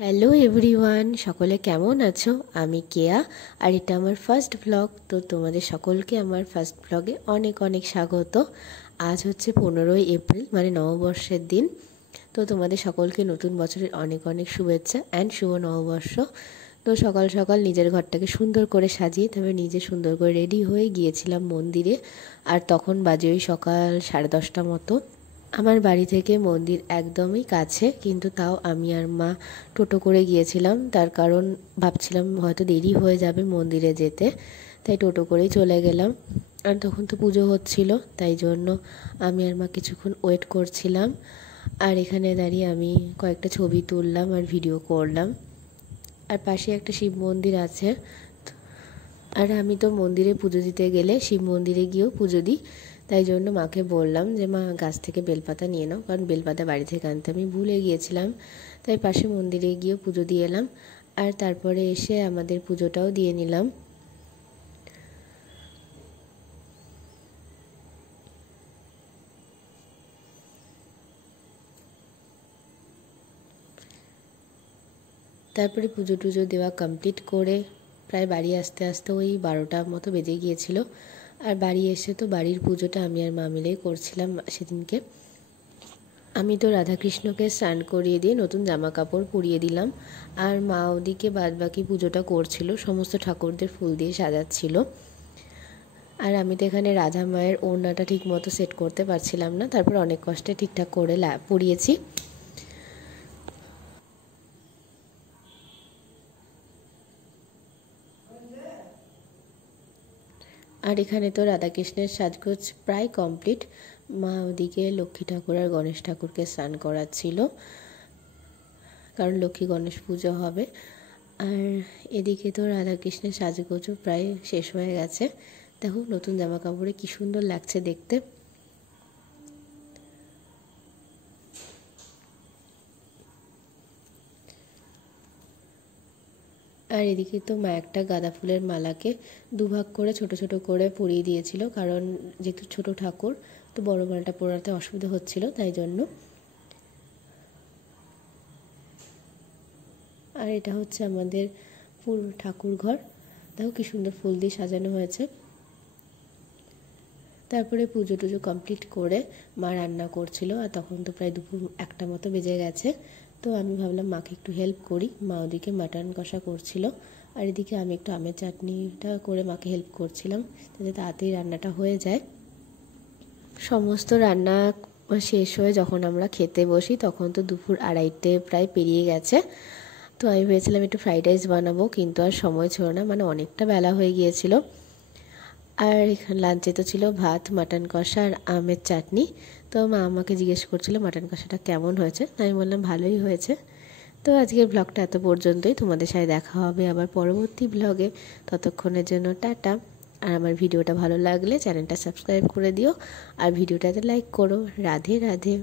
Hello everyone, সকলে কেমন আছো? আমি কেয়া, আর এটা আমার ফার্স্ট ব্লগ। তো তোমাদের সকলকে আমার ফার্স্ট ব্লগে অনেক অনেক স্বাগত। আজ হচ্ছে 15ই এপ্রিল, মানে নববর্ষের দিন। তো তোমাদের সকলকে নতুন বছরের অনেক অনেক শুভেচ্ছা অ্যান্ড শুভ নববর্ষ। তো সকাল সকাল নিজের ঘরটাকে সুন্দর করে সাজিয়ে তবে নিজে সুন্দর করে রেডি হয়ে গিয়েছিলাম মন্দিরে। আর তখন বাজে ওই সকাল 10:30 মতো। আমার বাড়ি থেকে মন্দির একদমই কাছে, কিন্তু তাও আমি আর মা টোটো করে গিয়েছিলাম। তার কারণ ভাবছিলাম হয়তো দেরি হয়ে যাবে মন্দিরে যেতে, তাই টোটো করেই চলে গেলাম। আর তখন তো পুজো হচ্ছিল, তাই জন্য আমি আর মা কিছুক্ষণ ওয়েট করছিলাম। আর এখানে দাঁড়িয়ে আমি কয়েকটা ছবি তুললাম আর ভিডিও করলাম। আর পাশে একটা শিব মন্দির আছে। আর আমি তো মন্দিরে পুজো দিতে গেলে শিব মন্দিরে গিয়েও পুজো দিই, তাই জন্য মাকে বললাম যে মা গাছ থেকে বেলপাতা নিয়ে নাও, কারণ বেলপাতা বাড়ি থেকে আনতে আমি ভুলে গিয়েছিলাম। তাই পাশে মন্দিরে গিয়েও পুজো দিয়ে এলাম। আর তারপরে এসে আমাদের পুজোটাও দিয়ে নিলাম। তারপরে পুজো টুজো দেওয়া কমপ্লিট করে প্রায় বাড়ি আসতে আসতে ওই 12টা মতো বেজে গিয়েছিল। আর বাড়ি এসে তো বাড়ির পুজোটা আমি আর মা মিলেই করছিলাম সেদিনকে। আমি তো রাধাকৃষ্ণকে স্নান করিয়ে দিয়ে নতুন জামা কাপড় পরিয়ে দিলাম। আর মা ওদিকে বাদবাকি পুজোটা করছিল, সমস্ত ঠাকুরদের ফুল দিয়ে সাজাচ্ছিল। আর আমি তো এখানে রাধা মায়ের ওড়নাটা ঠিক মতো সেট করতে পারছিলাম না, তারপর অনেক কষ্টে ঠিকঠাক করে পরিয়েছি। আর এখানে তো রাধাকৃষ্ণের সাজগোজ প্রায় কমপ্লিট। মা ওদিকে লক্ষ্মী ঠাকুর আর গণেশ ঠাকুরকে স্নান করাচ্ছিল, কারণ লক্ষ্মী গণেশ পুজো হবে। আর এদিকে তো রাধাকৃষ্ণের সাজগোজও প্রায় শেষ হয়ে গেছে। দেখো নতুন জামা কাপড়ে কী সুন্দর লাগছে দেখতে। আর এদিকে তো মা একটা গাঁদা ফুলের মালাকে দুভাগ করে ছোট ছোট করে পরিয়ে দিয়েছিল, কারণ যেহেতু ছোট ঠাকুর তো বড় মালাটা পরাতে অসুবিধা হচ্ছিল, তাই জন্য। আর এটা হচ্ছে আমাদের ফুল ঠাকুর ঘর। দেখো কি সুন্দর ফুল দিয়ে সাজানো হয়েছে। তারপরে পুজো টুজো কমপ্লিট করে মা রান্না করছিল, আর তখন তো প্রায় দুপুর 1টা মতো বেজে গেছে। তো আমি ভাবলাম মাকে একটু হেল্প করি। মা ওদিকে মাটন কষা করছিল, আর এদিকে আমি একটু আমের চাটনিটা করে মাকে হেল্প করছিলাম, যাতে তাড়াতাড়ি রান্নাটা হয়ে যায়। সমস্ত রান্না শেষ হয়ে যখন আমরা খেতে বসি তখন তো দুপুর 2:30 প্রায় পেরিয়ে গেছে। তো আমি ভেবেছিলাম একটু ফ্রাইড রাইস বানাবো, কিন্তু আর সময় ছিল না, মানে অনেকটা বেলা হয়ে গিয়েছিল। আর এখানে লাঞ্চে তো ছিল ভাত, মাটন কষা আর আমের চাটনি। তো মা আমাকে জিজ্ঞেস করছিল মাটন কষাটা কেমন হয়েছে, আমি বললাম ভালোই হয়েছে। তো আজকের ব্লগটা এত পর্যন্তই। তোমাদের সাথে দেখা হবে আবার পরবর্তী ব্লগে। ততক্ষণের জন্য টাটা। আর আমার ভিডিওটা ভালো লাগলে চ্যানেলটা সাবস্ক্রাইব করে দিও, আর ভিডিওটাতে লাইক করো। রাধে রাধে।